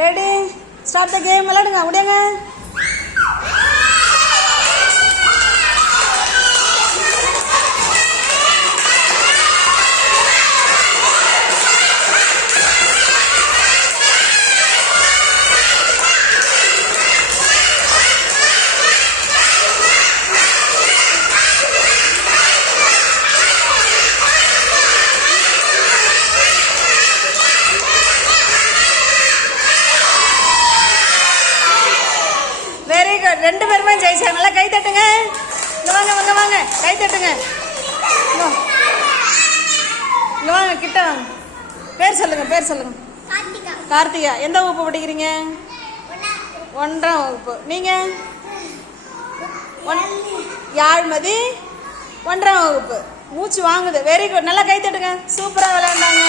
Ready start the game. விளையாடுங்க முடியாங்க. Very good. 2 பேருமே ஜெயிச்சாங்க. நல்லா கை தட்டுங்க. இங்க வாங்க வாங்க வாங்க கை தட்டுங்க. இங்க வாங்க கிட்ட வாங்க. பேர் சொல்லுங்க பேர் சொல்லுங்க. கார்த்திகா. எந்த வகுப்பு படிக்கிறீங்க? 1ஆம் வகுப்பு. நீங்க? யாழ்மதி 1ஆம் வகுப்பு. மூச்சு வாங்குது. Very good. நல்லா கை தட்டுங்க. சூப்பரா விளையாண்டாங்க.